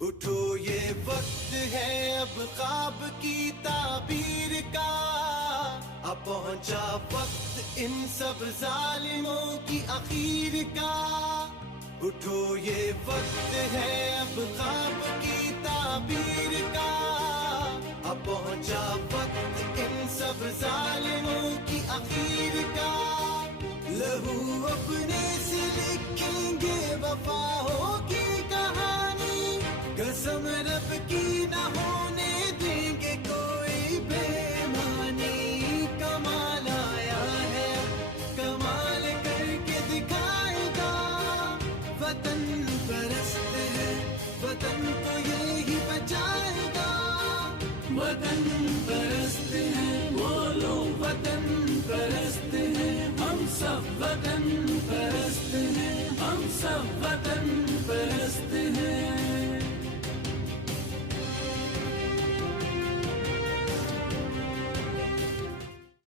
उठो ये वक्त है अब ख्वाब की ताबीर का, अब पहुंचा वक्त इन सब जालिमों की आखिर का। उठो ये वक्त है अब ख्वाब की ताबीर का, अब पहुंचा वक्त इन सब जालिमों की आखिर का। लहू अपने